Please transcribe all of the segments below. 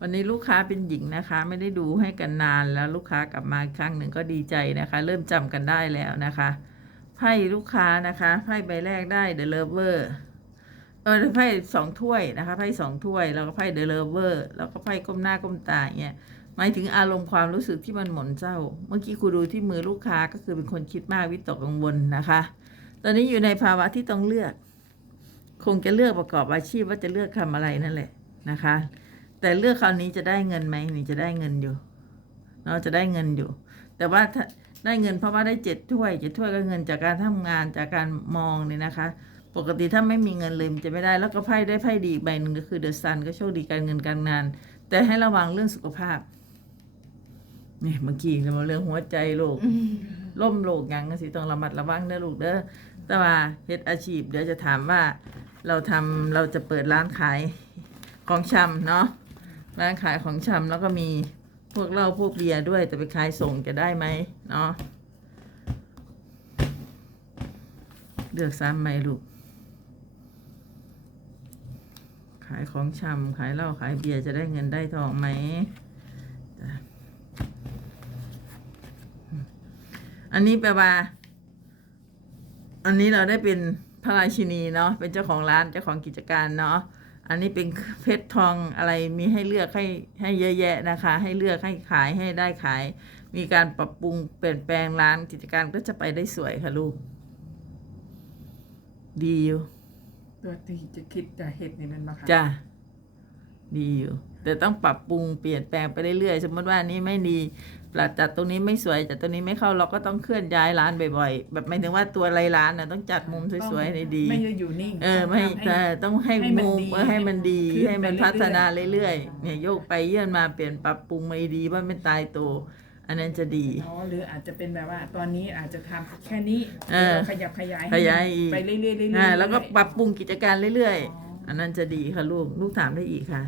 วันนี้ลูกค้าเป็นหญิงนะคะ ไม่ได้ดูให้กันนานแล้วลูกค้ากลับมาครั้งหนึ่งก็ดีใจนะคะ เริ่มจำกันได้แล้วนะคะไพ่ลูกค้านะคะไพ่ใบแรกได้ The Lover เออไพ่สองถ้วยนะคะไพ่สองถ้วยแล้วก็ไพ่ The Lover แล้วก็ไพ่ก้มหน้าก้มตาอย่างเงี้ยหมายถึงอารมณ์ความรู้สึกที่มันหม่นเศร้า เมื่อกี้ครูดูที่มือลูกค้าก็คือเป็นคนคิดมากวิตกกังวลนะคะ ตอนนี้อยู่ในภาวะที่ต้องเลือก คงจะเลือกประกอบอาชีพว่าจะเลือกทำอะไรนั่นแหละนะคะ แต่เลือกคราวนี้จะได้เงินไหมนี่จะได้เงินอยู่เราะจะได้เงินอยู่ แต่ว่าได้เงินเพราะว่าได้เจ็ดถ้วยเจ็ดถ้วยก็เงินจากการทำงานจากการมองเนี่ยนะคะ ปกติถ้าไม่มีเงินเลยมันจะไม่ได้แล้วก็ไพ่ได้ไพ่ดีใบหนึ่งก็คือเดอะซันก็โชคดีการเงินการงาน แต่ให้ระวังเรื่องสุขภาพนี่เมื่อกี้เรามาเรื่องหัวใจโรคล่มโรคยังสิต้องระมัดระวังเด้อลูกเด้อแต่ว่าเฮ็ดอาชีพ เดี๋ยวจะถามว่าเราทำเราจะเปิดร้านขายของชำเนาะ ร้านขายของชำแล้วก็มีพวกเหล้าพวกเบียร์ด้วย แต่ไปขายส่งจะได้ไหมเนาะเลือกซ้ำไหมลูก ขายของชำขายเหล้าขายเบียร์จะได้เงินได้ทองไหม อันนี้แปลว่า อันนี้เราได้เป็นพระราชินีเนาะ เป็นเจ้าของร้านเจ้าของกิจการเนาะ อันนี้เป็นเพชรทองอะไรมีให้เลือกให้ให้เยอะแยะนะคะ ให้เลือกให้ขายให้ได้ขาย มีการปรับปรุงเปลี่ยนแปลงร้านกิจการก็จะไปได้สวยค่ะลูก ดีอยู่ตัวที่จะคิดจะเห็ดนี่มันมาค่ะจ้ะดีอยู่ แต่ต้องปรับปรุงเปลี่ยนแปลงไปเรื่อยๆสมมติว่าอันนี้ไม่ดี ปรับจัดตรงนี้ไม่สวยจัดตรงนี้ไม่เข้าเราก็ต้องเคลื่อนย้ายร้านบ่อยๆ แบบไม่ถึงว่าตัวไรร้านน่ะต้องจัดมุมสวยๆให้ดี ไม่ได้อยู่นิ่งเออไม่ต้องทำแต่ต้องให้ให้มันมุมดีเออให้มันดีขึ้นให้มันไปเรื่อยๆพัฒนาเรื่อยๆเนี่ยโยกไปเยื่อนมาเปลี่ยนปรับปรุงไม่ดีว่าไม่ตายตัวอันนั้นจะดีอ๋อหรืออาจจะเป็นแบบว่าตอนนี้อาจจะทำแค่นี้เออขยับขยายขยายอีกไปเรื่อยๆเรื่อยๆอ่าแล้วก็ปรับปรุงกิจการเรื่อยอ๋อๆอันนั้นจะดีค่ะลูกลูกถามได้อีกค่ะ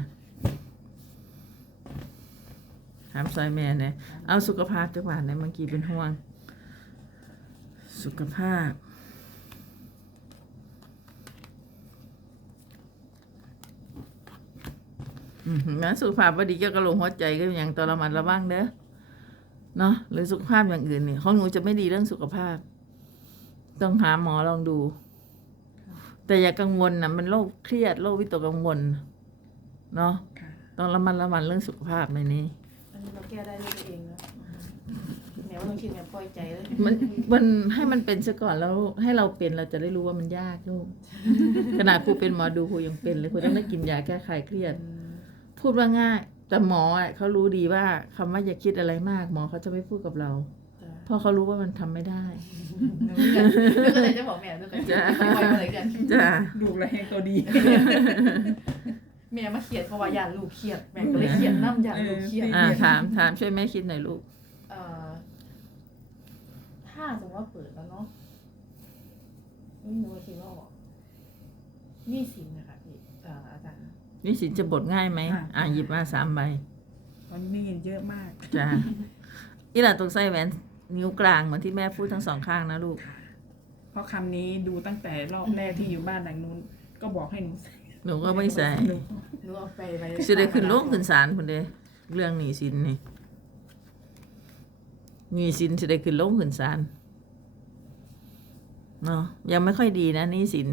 ถามซอยแม่เนี่ยเอาสุขภาพจังหวะเนี่ยเมื่อกี้เป็นห่วง สุขภาพ อืมงั้นสุขภาพพอดีเกี่ยวกับโรคหัวใจก็อย่างตระมัดระวังเด้อเนาะหรือสุขภาพอย่างอื่นเนี่ยของหนูจะไม่ดีเรื่องสุขภาพ ต้องหาหมอลองดู แต่อย่ากังวลนะมันโรคเครียดโรควิตกกังวล เนาะค่ะต้องระมัดระวังเรื่องสุขภาพในนี้ อันนี้เราแก้ได้ด้วยตัวเองแล้วแมวต้องคิดแมวปล่อยใจเลยมันมันให้มันเป็นซะก่อนแล้วให้เราเป็นเราจะได้รู้ว่ามันยากลูก ขนาดครูเป็นหมอดูครูยังเป็นเลยครูต้องได้กินยาแก้คลายเครียด พูดว่าง่ายแต่หมออะเขารู้ดีว่าคำว่าอย่าคิดอะไรมาก หมอเขาจะไม่พูดกับเราจ้ะเพราะเขารู้ว่ามันทำไม่ได้หนูก็เลยจะบอกแม่ด้วยกันจ้ะปล่อยอะไรกัน จ้าดูแลให้ตัวดี แม่มาเขียนเพราะว่าย่านลูกเครียดแม่ก็เลยเขียนน้ำย่านลูกเครียดอ่าถามถามช่วยแม่คิดหน่อยลูกเอ่อถ้าสมมติว่าเปิดแล้วเนาะนี่หนูคิดว่าออกหนี่สินนะคะพี่เอ่ออาจารย์นี่สินจะบทง่ายไหมค่ะอ่าหยิบมาสามใบตอนนี้เยอะมากจ้าอีหล่าตรงไส้แหวนนิ้วกลางเหมือนที่แม่พูดทั้งสองข้างนะลูก เพราะคำนี้ดูตั้งแต่รอบแรกที่อยู่บ้านหลังนู้น ก็บอกให้หนูใส่ หนูก็ไม่ใส่หนูหนูเอาไปไปสิได้ขึ้นโลงขึ้นศาลคนเด้เรื่องหนี้สินนี่หนี้สินสิได้ขึ้นโลงขึ้นศาลเนาะยังไม่ค่อยดีนะหนี้สิน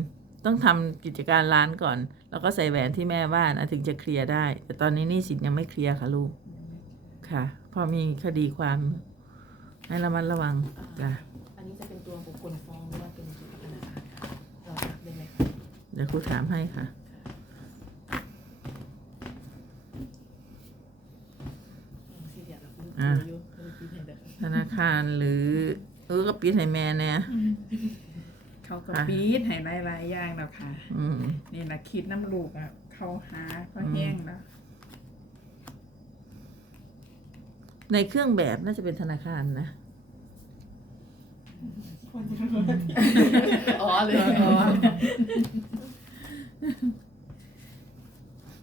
ต้องทำกิจการร้านก่อน แล้วก็ใส่แหวนที่แม่ว่านะถึงจะเคลียร์ได้ แต่ตอนนี้หนี้สินยังไม่เคลียร์ค่ะลูกค่ะเพอมีคดีความให้ระมัดระวังจ้ะอันนี้จะเป็นตัวบุคคลฟ้องหรือว่าเป็นตัวธนาคารค่ะเราทราบได้ไหมคะเดี๋ยวครูถามให้ค่ะ สี่เดียวเราคุณ อะ อายุเราปีไหนเด้อ ธนาคารหรือ เออก็ปิดให้แม่เนี่ย เขาก็ค่ะปี๊ดให้หลายๆอย่างแล้วค่ะ อืม นี่นะคิดน้ำลูกอะ เขาหาก็แห้งแล้ว ในเครื่องแบบน่าจะเป็นธนาคารนะอ๋อเลยอ๋อ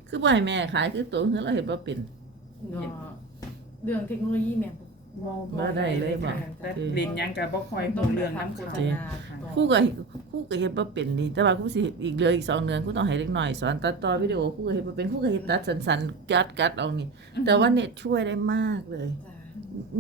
คือบ่ให้แม่ขายคือตัวคือเราเห็นว่าเป็น เรื่องเทคโนโลยีแม่บ่ บ่ได้เลยบ่ ค่ะแต่เรียนหยังก็บ่ค่อยรู้เรื่องนำโฆเขาษณาครู่กับครู่กับเฮ็ดบ่เป็นดีแต่ว่าครู่สิอีกเหลยอีกสองเดือนครู่ต้องให้เล็กหน่อยสอนตัดต่อวิดีโอครู่ก็เฮ็ดบ่เป็นครู่ก็เฮ็ดตัดสั้นๆกัดกัดเอานี่แต่ว่าเน็ตช่วยได้มากเลย จ้ะ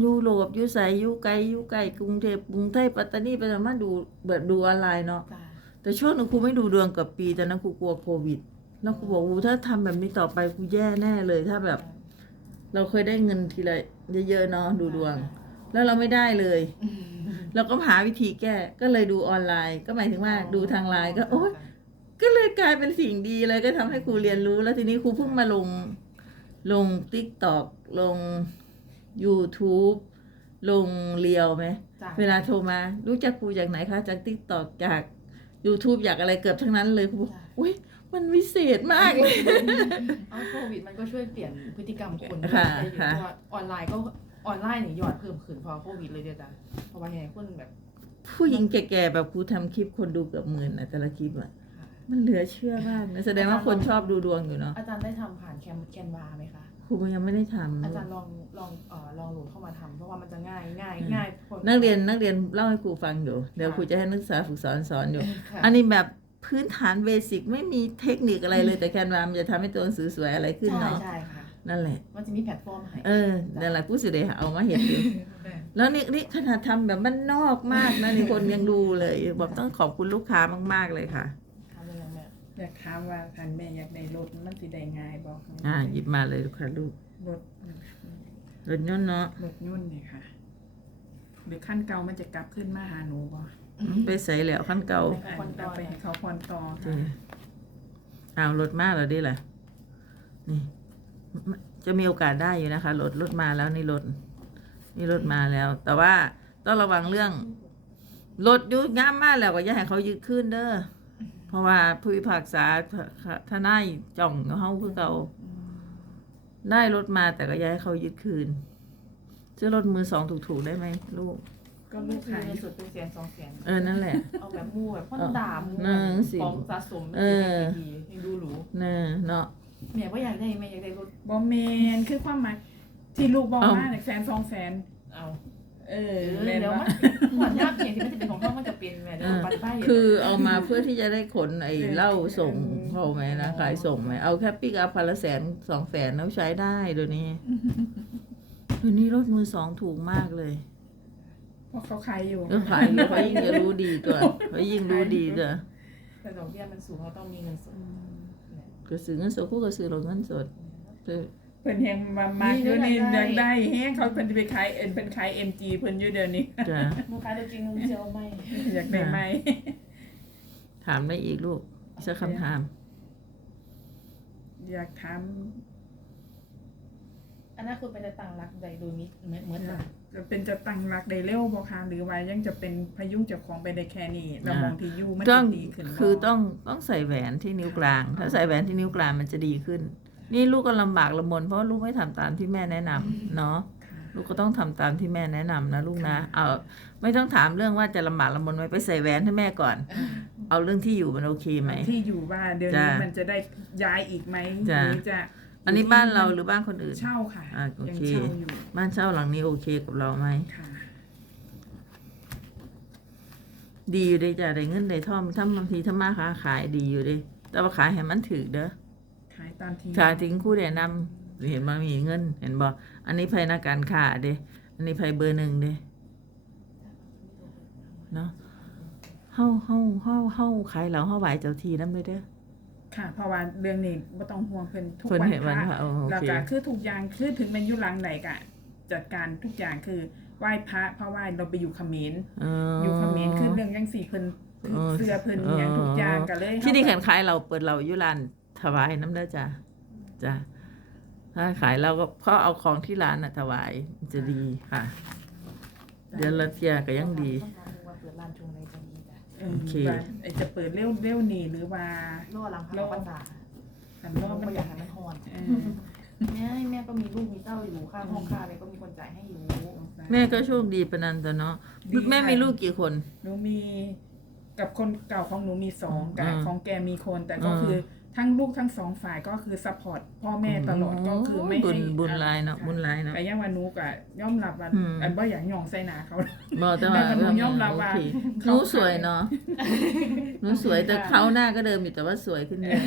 ยุโรปอยู่ไสอยู่ไกลอยู่ใกล้กรุงเทพกรุงเทพปัตตานีไปสามารถดูแบบดูออนไลน์เนาะ จ้ะแต่ช่วงหนึงครูไม่ดูดวงกับปีตอนนั้นครูกลัวโควิด แล้วครูบอกอูถ้าทำแบบนี้ต่อไปครูแย่แน่เลย ถ้าแบบ เราเคยได้เงินทีละ เยอะๆเนาะดูดวง แล้วเราไม่ได้เลย เราก็หาวิธีแก้ก็เลยดูออนไลน์ ก็หมายถึงว่าดูทางไลน์ก็โอ๊ยก็เลยกลายเป็นสิ่งดีเลยก็ทำให้ครูเรียนรู้ แล้วทีนี้ครูเพิ่งมาลงลง t ิ k t o k ลง YouTube ลงเรียวไหมจ้ะเวลาโทรมา รู้จักครูจากไหนคะ จาก t ิ k t o k จาก YouTube อยากอะไรเกือบทั้งนั้นเลยครูบอกอุ้ย มันวิเศษมากเลย เอาโควิดมันก็ช่วยเปลี่ยนพฤติกรรมคนค่ะได้อยู่ค่ะ เพราะว่าออนไลน์ก็ออนไลน์นี่ยอดเพิ่มขึ้นเพราะโควิดเลยเดียวจ้ะเพราะว่าเห็นคนแบบผู้หญิงแก่ๆแบบครูทำคลิปคนดูเกือบหมื่นนะแต่ละคลิปอะค่ะมันเหลือเชื่อมากนะแสดงว่าคนชอบดูดวงอยู่เนาะอาจารย์ได้ทำผ่านแคมแคนวาไหมคะ ครูยังไม่ได้ทำ อาจารย์ลองลองเอ่อลองโหลดเข้ามาทำเพราะว่ามันจะง่ายง่ายง่ายคนักเรียนนักเรียนเล่าให้ครูฟังอยู่ เดี๋ยวครูจะให้นักศึกษาฝึกสอนสอนอยู่ ค่ะอันนี้แบบ พื้นฐานเบสิกไม่มีเทคนิคอะไรเลยแต่แคนวามันจะทำให้ตัวหนังสือสวยอะไรขึ้นใช่เนาะใช่ค่ะ นั่นแหละ มันจะมีแพลตฟอร์มให้ เออนั่นแหละกูสิเดเอามาเห็นอยู่แล้วนี่นี่ขนาดทำแบบมันนอกมากนะนี่คนยังดูเลยบอกต้องขอบคุณลูกค้ามาก ๆเลยค่ะ ทำเลยนะแม่อยากถามว่าคันแม่อยากได้รถมันสิได้ง่ายบ่อ่าหยิบมาเลยลูกค้าลูกรถรถยนต์เนาะรถยุ่นนี่ค่ะหรือขั้นเก่ามันจะกลับขึ้นมาหาหนูบ่ ไปใส่แล้วขั้นเก่าให้เขาผ่อนต่อเอาไปให้เขาผ่อนต่อจริงเอารถมาแล้วดิล่ะนี่มจะมีโอกาสได้อยู่นะคะรถรถมาแล้วนี่รถนี่รถมาแล้ว แต่ว่าต้องระวังเรื่องรถอยุง่ามมากแล้วก็อย่าให้เขายึดขึ้นเด้อเพราะว่าผู้พิพากษาทนายจ่องเฮาคือเก่าได้รถมาแต่ก็อย้ายเขายึดคืนซื้อรถมือสองถูกๆได้ไหมลูก ก็ก็ลูไม่กซื้อขายเงินสดเป็นแสนสองแสนเออนั่นแหละ เอาแบบมูแบบพ่นด่ามูหนึ่งสิของสะสมเออดียังดูหรูเน่เนาะแม่ว่าอยากได้แม่อยากได้รถบ่แมนคือความหมายที่ลูกบอกเอ้ามาเนี่ยแสนสองแสนเอาเออเออแม่นเดี๋ยวว่ามันผ่อนยากอย่างที่มันจะเป็นของเขามันจะเป็นแม่เดี๋ยวปันป้ายคือเอามาเพื่อที่จะได้ขนไอ้เหล้าส่งเขาไหมนะขายส่งไหมเอาแค่ปิกอัพพันละแสนสองแสนแล้วใช้ได้เดี๋ยวนี้เดี๋ยวนี้รถมือสองถูกมากเลย เพราะเขาขายอยู่ก็ขายอยู่เขายิ่งจะรู้ดีตัวเขายิ่งรู้ดีตัวแต่ดอกเบี้ยมันสูงเราต้องมีเงินสดก็ซื้อเงินสดคู่ก็ซื้อรถเงินสดคือเพิ่นแฮงมามาอยู่นี่อยากได้แฮงเขาเพิ่นสิไปขายเอ็นเพิ่นขาย MG เพิ่นอยู่เดี๋ยวนี้จะลูกค้าตัวจริงมึงเซลไม่อยากได้ไหมถามได้อีกลูกอีกสักคำถาม อยากถามอันนั้นคุณไปจะต่างรักใดโดยมิเหมือนเหมือน จะเป็นจะตั้งรักได้เร็วบ่คะหรือว่ายังจะเป็นพยุงเจ้าของไปได้แค่นี้เรามองที่อยู่มันต้จะองดีขึ้นบ่คือต้องต้องใส่แหวนที่นิ้วกลาง ถ้าใส่แหวนที่นิ้วกลางมันจะดีขึ้น นี่ลูกก็ลำบากลำบนเพราะว่าลูกไม่ทำตามที่แม่แนะนำเนาะค่ะลูกก็ต้องทำตามที่แม่แนะนำนะลูกนะ เอาไม่ต้องถามเรื่องว่าจะลำบากลำบนไหมไปใส่แหวนให้แม่ก่อน เอาเรื่องที่อยู่มันโอเคไหมที่อยู่บ้านเดี๋ยวนี้จ้ะมันจะได้ย้ายอีกไหมหจ้ะรือจะ อันนี้บ้านเราหรือบ้านคนอื่น เช่าค่ะอะโอยังเค เช่าอยู่บ้านเช่าหลังนี้โอเคกับเราไหม ค่ะ ดีอยู่เลยจ้ะได้เงินได้ทองถ้าบางทีถ้ามาค้าขายดีอยู่เลยแต่ว่าขายให้มันถือเด้อขายตามที่ขายทิ้งคู่แนะนำเห็นบ่มีเงิน เห็นบ่อันนี้ภัยนักการค้าเด้อันนี้ภัยเบอร์หนึ่งเด้เนาะเฮาเฮาเฮาเฮาขายแล้วเฮาไหวเจ้าทีนำเลยเด้อ ค่ะเพราะว่าเรื่องนี้ไม่ต้องห่วงเพิ่นทุกเพิ่นวันเห็นวันพพระระโอแล้วเคก็คือทุกอย่างคือถึงเป็นอยุหลังไหนกะจัดการทุกอย่างคือไหว้พระเพราะไหว้เราไปอยู่เขมรเออออยู่เขมรคือเรื่องยังสี่เพิ่นเออเสื้อเพิ่นอย่างทุกอย่างก็เลยที่นี่ขันขายเราเปิดเราอยู่ร้านถวายน้ำเด้อจ้ะจ้ะถ้าขายเราก็เพราะเอาของที่ร้านน่ะถวายมันจะดีค่ะ เดือนละเทียก็ยังดีต้องการดูว่าเปิดร้านช่วงไหนจะดีจ้ะ เออโอเค ว่าไอ้จะเปิดเร็วเร็วนี่หรือว่าล่อหลังพระภาษาอันล่รออบไม่มันอยากให้มันฮอนเออแม่แม่ก็มีลูกมีเต้าอยู่ค่าห้องค่าอะไรก็มีคนจ่ายให้อยู่แม่ก็โชคดีปานนันแต่เนาะดีแม่ค่ะมีลูกกี่คน หนูมีกับคนเก่าของหนูมีสองกับอ่าของแกมีคนแต่ก็อ่าคือ ทั้งลูกทั้งสองฝ่ายก็คือซัพพอร์ตพ่อแม่ตลอดก็คือไม่บุญให้บุญหลายเนาะค่บุญหลายเนาะแต่ยังว่าหนูก็ย่อมรับว่าอืมอันบ่อยากหย่องใส่หนาเขาบอกแต่ว่าแต่หนูยอมรับว่าโอเคหนูสวยเนาะหนูสวยแต่เขาหน้าก็เดิมอยู่แต่ว่าสวยขึ้นเยอะ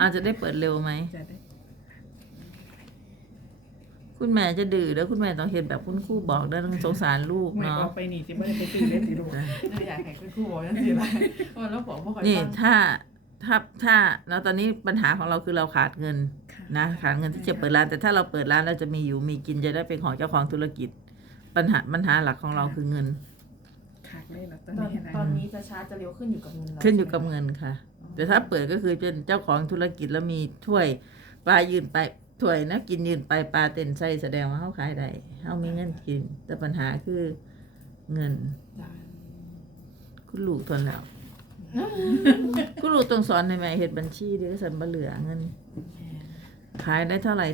อาจจะได้เปิดเร็วไหมจะได้คุณแม่จะดื้อแล้วคุณแม่ต้องเห็นแบบคุณครูบอกได้ต้องสงสารลูกไม่เนาะออกไปนี่สิบ่ได้ไปซื้อเล่นสิลูกเราอยากให้คุณครูบอกนั่นสิละเออแล้วบอกพ่อคอยนี่ฟังถ้า ถ้าถ้าแล้วตอนนี้ปัญหาของเราคือเราขาดเงินค่ะนะขาดเงินที่จะเปิดร้าน แต่ถ้าเราเปิดร้านเราจะมีอยู่มีกินจะได้เป็นของเจ้าของธุรกิจ ปัญหาปัญหาหลักของเราคือเงินขาดเลยเหรอตอนตอนนี้นะตอนนี้จะช้าจะเร็วขึ้นอยู่กับเงินเราขึ้นอยู่กับใช่ไหมเงินค่ะ แต่ถ้าเปิดก็คือเป็นเจ้าของธุรกิจแล้วมีถ้วยปลายืนไปถ้วยนะกินยืนไปปลาเต้นใส่แสดงว่าเขาขายได้เขามีเงินกิน แต่ปัญหาคือเงินจ้ะคุณลูกทนแล้ว คุณลูกต้องสอนให้แม่เฮ็ดบัญชีเด้อสันบ่เหลือเงิน ขายได้เท่าไหร่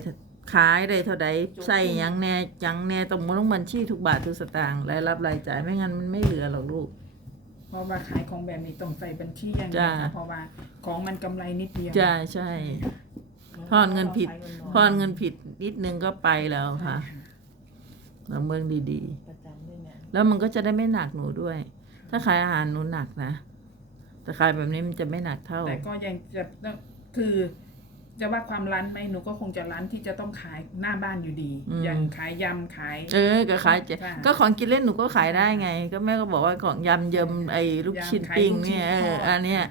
ขายได้เท่าใดใส่หยังแน่หยังแน่ต้องมาลงบัญชีทุกบาททุกสตางค์รายรับรายจ่ายไม่งั้นมันไม่เหลือหรอกลูก เพราะว่าขายของแบบนี้ต้องใส่บัญชีอย่างเดียวจ้า ค่ะเพราะว่าของมันกำไรนิดเดียวใช่ใช่ทอนเงินผิดพอนเงินผิดนิดนึงก็ไปแล้วค่ะเราเมืองดีประจำด้วยแม่ๆ แล้วมันก็จะได้ไม่หนักหนูด้วย ถ้าขายอาหารหนูหนักนะ แต่ขายแบบนี้มันจะไม่หนักเท่า แต่ก็ยังจะต้องคือจะว่าความร้านไหมหนูก็คงจะร้านที่จะต้องขายหน้าบ้านอยู่ดีอืม อย่างขายยำขาย เออก็ขายเจค่ะก็ของกินเล่นหนูก็ขายได้ไง ก็แม่ก็บอกว่าของยำเยิมไอ้ลูกชิ้นยำขายปิ้งลูกชิ้เนี่ยนเออทอด อันเนี้ย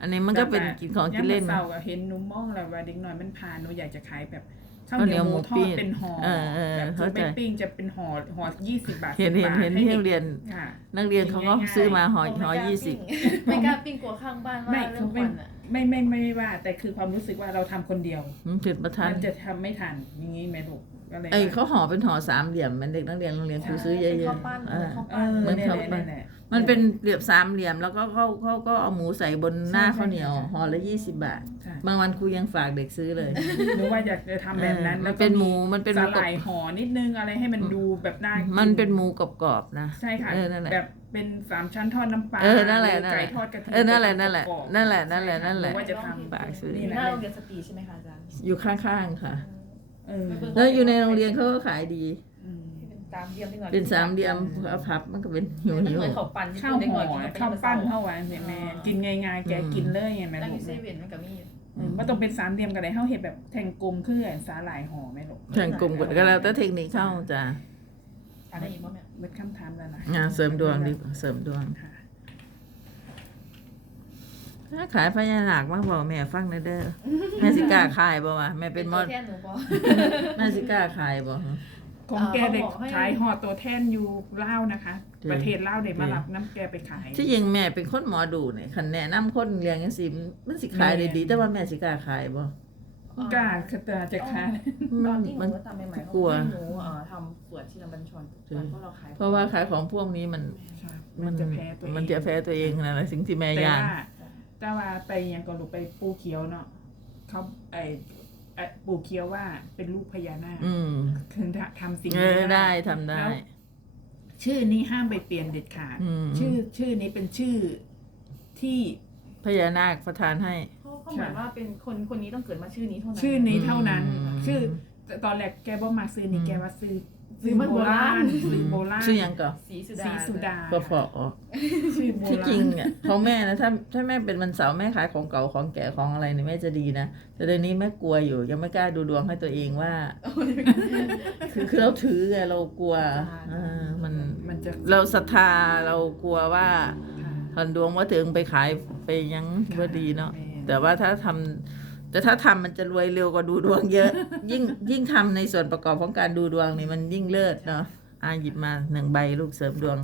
อันนี้มันก็เป็นกินของกินเล่น ยามมื้อเสาร์อะเห็นหนูมองแล้วว่าเด็กหน่อยมันผ่านหนูอยากจะขายแบบ ข้าวข้าวเหเหนีนียยววหหมูมูทอปิ้ดงเป็นห่อเออเออแบบเข้าใจไม่ปิ้งจะเป็นห่อห่อยี่สิบบาทเห็นเห็น10เห็นบาทที่ให้โรงเรียนค่ะนักเรียนเขาก็ซื้อมาห่อห่อยี่สิบไม่กล้าปิ้งกลัวข้างบ้านว่าไม่เรื่คือองคไม่วันอะไม่ไม่ไม่ไม่ว่า แต่คือความรู้สึกว่าเราทำคนเดียวมันผิดประทันมันจะทำไม่ทันอย่างนี้ไหมลูก ก็เลยไอ้ว่าเขาห่อเป็นห่อสามเหลี่ยมเหมันเด็กนักเรียนโรงเรียนครูซื้อเยอะเป็นข้าวปั้นๆเออ ข้าวเอปั้น อเหมือนเนี่ยเขา เนี่ยปั้นเนี่ยมันเป็นเหลี่ยมสามเหลี่ยมแล้วก็เขาเขาก็เอาหมูใส่บนหน้าใช่ข้าวเหนียวใช่ห่อละยี่สิบบาท ใช่บางวันครูยังฝากเด็กซื้อเลยหนูว่าอยากจะทำแบบนั้นเออแล้วมันเป็นหมูมันเป็นหมูสาหร่ายห่อนิดนึงอะไรให้มันดูแบบน่ากิมันเป็นหมูกรอบๆนะ ใช่ค่ะเออนั่นแหละ แบบเป็นสามชั้นทอดน้ำปลาเออนั่นแหละรือนั่นแหไก่ละทอดกระเทียมเออนั่นแหละนั่นแหละกรอบๆนั่นแหละนั่นแหละนั่นแหละนูว่าจะทำ ฝากซื้ออยู่หน้าโรงเรียนสตรีใช่ไหมคะอาจารย์อยู่ข้างๆค่ะ เออแล้วอยู่ในโรงเรียนเขาก็ขายดี อืมเป็นสามเหลี่ยมที่ก่อนเป็นสามเหลี่ยมเอาพับมันก็เป็นหิวมันหิวเหมือนเขาปั้นที่ข้าวเด็กห่หอน่อยกินข้าวปั้นข้าวหวานแม่แม่กินง่ายๆแกกินเลยไงแม่ตั้งลูอกยู่เซแม่เว่นมันก็มีเออมันต้องเป็นสามเหลี่ยมกันเลยเฮาเห็ดแบบแทงกลมคือสาหร่ายห่อแม่ลูกแข่งกลุ่มกันก็แล้วแต่เทคนิคเข้าจ้ะอะไรอีกบ้างแม่ เบิดคำถามแล้วนะ งานเสริมดวงดีกว่าเสริมดวง ค่ะ ถ้าขายพญานาคมาบอกแม่ฟังหนะเด้อแม่สิกล้าขายบ่วะแม่เป็นมอดตัวแทนหนูบอก แม่สิกล้าขายบ่ ของแกเด็กเขาบอกให้ขายห่อตัวแท่นอยู่เล่าวนะคะ จริง ประเทศเล่าวเด็กมารับน้ำแกไปขาย ที่จริงแม่เป็นคนหมอดูเนี่ยคันแนะนำคนเลี้ยงจังซี่มันสิขายได้ดี แต่ว่าแม่สิกล้าขายบ่ กล้าคือแต่จะขาย ตอนมันที่หมันนูทำใหม่ๆเขากลัว ให้หนูเอ่อทำสวนชินบัญชรทุกวันเพราะเราขายเพราะว่าขายของพวกนี้มันมันจะแพ้ตัวเองมันจะแพ้ตัวเองนั่นแหละสิ่งที่แม่แต่ยาน ว่า แต่ว่าไปยังก็ลูกไปปูเขียวเนาะเขาไอไอ้ปูเขียวว่าเป็นลูกพญานาคอืมถึงทำสิ่งเอนี้อได้ทำได้ แล้วชื่อนี้ห้ามไปเปลี่ยนเด็ดขาด อืม ชื่อชื่อนี้เป็นชื่อที่ พญานาคประทานให้เขาเขาเหมือนว่าเป็นคนคนนี้ต้องเกิดมาชื่อนี้เท่านั้น ชื่อนี้เท่านั้น อืมชื่อแต่ตอนแรกแกบอกมาซื้อนี่อืม แกว่าซื้อ ซื้อมันโบราณซื้อโบราณชื่อหยังก่อนสีสุสีดาสุดาก็พอออกชื่อโบที่ราณจริงอะของแม่นะถ้าถ้าแม่เป็นวันเสาร์แม่ขายของเก่าของแก่ของอะไรเนี่ยแม่จะดีนะแต่เดี๋ยวนี้แม่กลัวอยู่ ยังไม่กล้าดูดวงให้ตัวเองว่า คือคือเราถือไงเรากลัวอ่ามันมันจะเราศรัทธาเรากลัวว่าค่ะ ทันดวงว่าถึงไปขายไปยังบ่ดีเนาะแม่ แต่ว่าถ้าทำ แต่ถ้าทำมันจะรวยเร็วกว่าดูดวงเยอะ ยิ่งยิ่งทำในส่วนประกอบของการดูดวงนี่มันยิ่งเลิศเนาะอาหยิบมาหนึ่งใบลูกเสริมดวง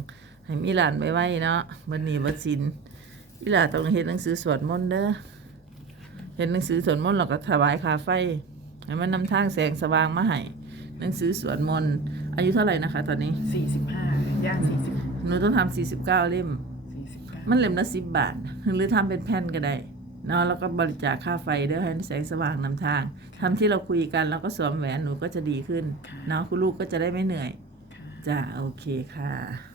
ให้มีหลานไว้ไว้เนาะมันนี่วัดสินอีหลานต้องเห็นหนังสือสวดมนต์เด้อเห็นหนังสือสวดมนต์เราก็ถวายคาไฟให้มันนำทางแสงสว่างมาให้หนังสือสวดมนต์อายุเท่าไหร่นะคะ ตอนนี้สี่สิบห้าย่างสี่สิบหนูต้องทำสี่สิบเก้าเล่มสี่สิบเก้ามันเล่มละสิบบาท หรือทำเป็นแผ่นก็ได้ เนาะแล้วก็บริจาคค่าไฟเด้อให้แสงสว่างนำทางทำที่เราคุยกันแล้วก็สวมแหวนหนูก็จะดีขึ้นเนาะคุณลูกก็จะได้ไม่เหนื่อยค่ะจ้าโอเคค่ะ